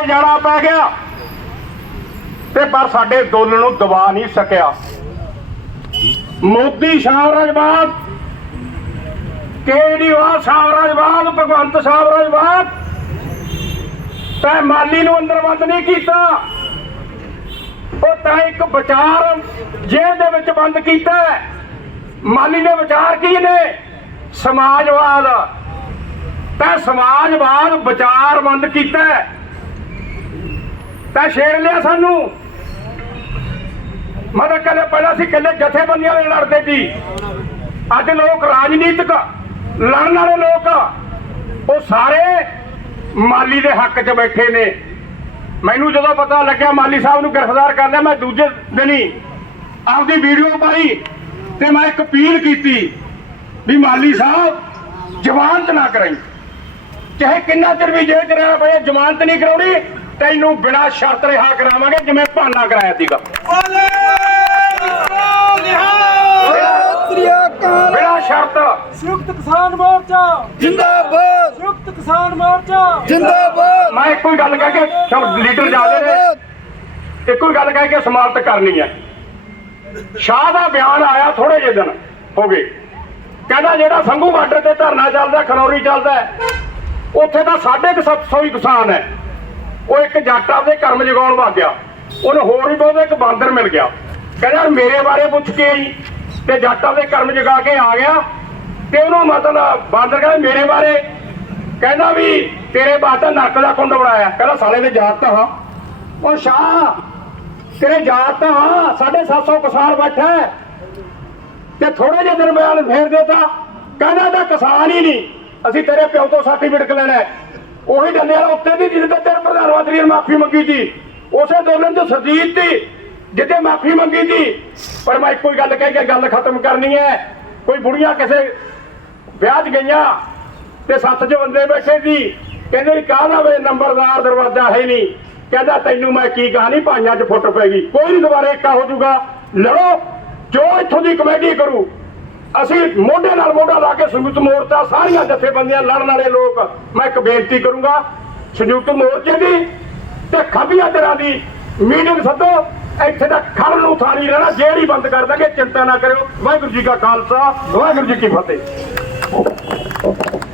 ਕੇ ਜਾਣਾ ਪੈ ਗਿਆ। ਤੇ ਪਰ ਸਾਡੇ ਅੰਦੋਲਨ ਨੂੰ ਦਬਾ ਨਹੀਂ ਸਕਿਆ। ਮੋਦੀ ਸਾਮਰਾਜਵਾਦ ਕੇਜਰੀਵਾਲ ਸਾਮਰਾਜਵਾਦ, ਭਗਵੰਤ ਸਾਮਰਾਜਵਾਦ, ਤੈ ਮਾਲੀ ਨੂੰ ਅੰਦਰ ਬੰਦ ਨਹੀਂ ਕੀਤਾ। ਉਹ ਤਾਂ ਇੱਕ ਵਿਚਾਰ ਜੇਲ੍ਹ ਦੇ ਵਿੱਚ ਬੰਦ ਕੀਤਾ ਮਾਲੀ ਦੇ ਵਿਚਾਰ ਕੀ ਨੇ? ਸਮਾਜਵਾਦ। ਤਾਂ ਸਮਾਜਵਾਦ ਵਿਚਾਰ ਬੰਦ ਕੀਤਾ ਤਾਂ ਛੇੜ ਲਿਆ ਸਾਨੂੰ। ਮਤਲਬ ਕਹਿੰਦੇ ਪਹਿਲਾਂ ਸੀ ਕੱਲੇ ਜਥੇਬੰਦੀਆਂ ਨਾਲ ਲੜਦੇ ਸੀ। ਅੱਜ ਲੋਕ ਰਾਜਨੀਤਿਕ ਲੜਨ ਵਾਲੇ ਲੋਕ ਉਹ ਸਾਰੇ ਮਾਲੀ ਦੇ ਹੱਕ 'ਚ ਬੈਠੇ ਨੇ। ਮੈਨੂੰ ਜਦੋਂ ਪਤਾ ਲੱਗਿਆ ਮਾਲੀ ਸਾਹਿਬ ਨੂੰ ਗ੍ਰਿਫਤਾਰ ਕਰ ਲਿਆ, ਮੈਂ ਦੂਜੇ ਦਿਨ ਹੀ ਆਪਦੀ ਵੀਡੀਓ ਪਾਈ ਤੇ ਮੈਂ ਇੱਕ ਅਪੀਲ ਕੀਤੀ ਵੀ ਮਾਲੀ ਸਾਹਿਬ, ਜ਼ਮਾਨਤ ਨਾ ਕਰਾਈ। ਚਾਹੇ ਕਿੰਨਾ ਚਿਰ ਵੀ ਜੇਲ੍ਹ ਚ ਰਹਿਣਾ ਪਏ, ਜ਼ਮਾਨਤ ਨਹੀਂ ਕਰਾਉਣੀ ਤੈਨੂੰ ਬਿਨਾਂ ਸ਼ਰਤ ਰਿਹਾ ਕਰਾਵਾਂਗੇ ਜਿਵੇਂ ਭਾਨਾ ਕਰਾਇਆ ਸੀਗਾ। ਬਿਨਾਂ ਸ਼ਰਤ। ਸੰਯੁਕਤ ਕਿਸਾਨ ਮੋਰਚਾ। ਜਿੰਦਾਬਾਦ। ਸੰਯੁਕਤ ਕਿਸਾਨ ਮੋਰਚਾ। ਜਿੰਦਾਬਾਦ। ਮੈਂ ਇੱਕੋ ਹੀ ਗੱਲ ਕਹਿ ਕੇ ਸਭ ਲੀਡਰ ਜਾਦੇ ਨੇ। ਇੱਕੋ ਹੀ ਗੱਲ ਕਹਿ ਕੇ ਸਮਾਪਤ ਕਰਨੀ ਹੈ। ਸ਼ਾਹ ਦਾ ਬਿਆਨ ਆਇਆ ਥੋੜੇ ਜਿਹੇ ਦਿਨ ਹੋ ਗਏ। ਕਹਿੰਦਾ ਜਿਹੜਾ ਸੰਘੂ ਬਾਰਡਰ ਤੇ ਧਰਨਾ ਚੱਲਦਾ ਖਨੌਰੀ ਚੱਲਦਾ ਉੱਥੇ ਤਾਂ 750 ਹੀ ਕਿਸਾਨ ਹੈ। ਉਹ ਇੱਕ ਜੱਟ ਆਪਦੇ ਕਰਮ ਜਗਾਉਣ ਵਗ ਗਿਆ। ਉਹਨੂੰ ਹੋਰ ਹੀ ਬਹੁਤ ਇੱਕ ਬਾਂਦਰ ਮਿਲ ਗਿਆ। ਕਹਿੰਦਾ ਯਾਰ ਮੇਰੇ ਬਾਰੇ ਪੁੱਛ ਕੇ ਆਈ। ਤੇ ਜੱਟ ਆਪਦੇ ਕਰਮ ਜਗਾ ਕੇ ਆ ਗਿਆ। ਤੇ ਉਹਨੂੰ ਮਤਲਬ ਬਾਂਦਰ ਕਹਿੰਦਾ, ਮੇਰੇ ਬਾਰੇ। ਕਹਿੰਦਾ ਵੀ ਤੇਰੇ ਬਾਤ ਨੱਕ ਦਾ ਕੁੰਡ ਬਣਾਇਆ। ਕਹਿੰਦਾ, ਸਾਲੇ ਦੇ ਜਾਤ ਤਾਂ ਹਾਂ। ਉਹ ਸ਼ਾਹ, ਤੇਰੇ ਜਾਤ ਤਾਂ ਹਾਂ। 750 ਕਿਸਾਨ ਬੈਠਾ ਤੇ ਥੋੜੇ ਜਿਹੇ ਦਿਨ ਬਿਆਨ ਫੇਰ ਦੇਤਾ। ਕਹਿੰਦਾ ਤਾਂ ਕਿਸਾਨ ਹੀ ਨਹੀਂ। ਅਸੀਂ ਤੇਰੇ ਪਿਓ ਤੋਂ ਸਰਟੀਫਿਕੇਟ ਲੈਣਾ ਉਹੀ ਡੰਡੇ ਉੱਤੇ ਦੀ ਜਿਹਦੇ ਤੇ ਪ੍ਰਧਾਨ ਮੰਤਰੀ ਨੇ ਮਾਫੀ ਮੰਗੀ ਸੀ, ਉਸੇ ਅੰਦੋਲਨ ਚ ਸਰਜੀਤ ਦੀ ਜਿੱਤੇ ਮਾਫੀ ਮੰਗੀ ਸੀ। ਪਰ ਮੈਂ ਇੱਕੋ ਹੀ ਗੱਲ ਕਹਿ ਕੇ ਗੱਲ ਖਤਮ ਕਰਨੀ ਹੈ, ਕੋਈ ਬੁੜੀਆਂ ਕਿਸੇ ਵਿਆਹ 'ਚ ਗਈਆਂ ਤੇ ਸੱਤ ਚ ਬੰਦੇ ਬੈਠੇ ਸੀ, ਕਹਿੰਦੇ ਵੀ ਕਾਹਦਾ ਵੇ ਨੰਬਰਦਾਰ ਦਰਵਾਜ਼ਾ ਹੈ ਨਹੀਂ, ਕਹਿੰਦਾ ਤੈਨੂੰ ਮੈਂ ਕੀ ਕਹਾਣੀ ਭਾਈਆਂ 'ਚ ਫੁੱਟ ਪੈਗੀ ਕੋਈ ਨਹੀਂ ਦੁਬਾਰੇ ਇੱਕਾ ਹੋ ਜਾਊਗਾ, ਲੜੋ, ਜੋ ਇੱਥੋਂ ਦੀ ਕਮੇਟੀ ਕਰੂ। ਅਸੀਂ ਮੋਢੇ ਨਾਲ ਮੋਢਾ ਲਾ ਕੇ ਸੰਯੁਕਤ ਮੋਰਚਾ ਸਾਰੀਆਂ ਜਥੇਬੰਦੀਆਂ ਲੜਨ ਵਾਲੇ ਲੋਕ, ਮੈਂ ਇੱਕ ਬੇਨਤੀ ਕਰੂੰਗਾ, ਸੰਯੁਕਤ ਮੋਰਚੇ ਦੀ ਤੇ ਖੱਬੀਆਂ ਤਰ੍ਹਾਂ ਦੀ ਮੀਟਿੰਗ ਸੱਦੋ, ਇੱਥੇ ਦਾ ਖੜ ਨੂੰ ਥਾਣੀ ਰਹਿਣਾ ਜਿਹੜੀ ਬੰਦ ਕਰ ਦਾਂਗੇ, ਚਿੰਤਾ ਨਾ ਕਰਿਓ। ਵਾਹਿਗੁਰੂ ਜੀ ਕਾ ਖਾਲਸਾ, ਵਾਹਿਗੁਰੂ ਜੀ ਕੀ ਫਤਿਹ।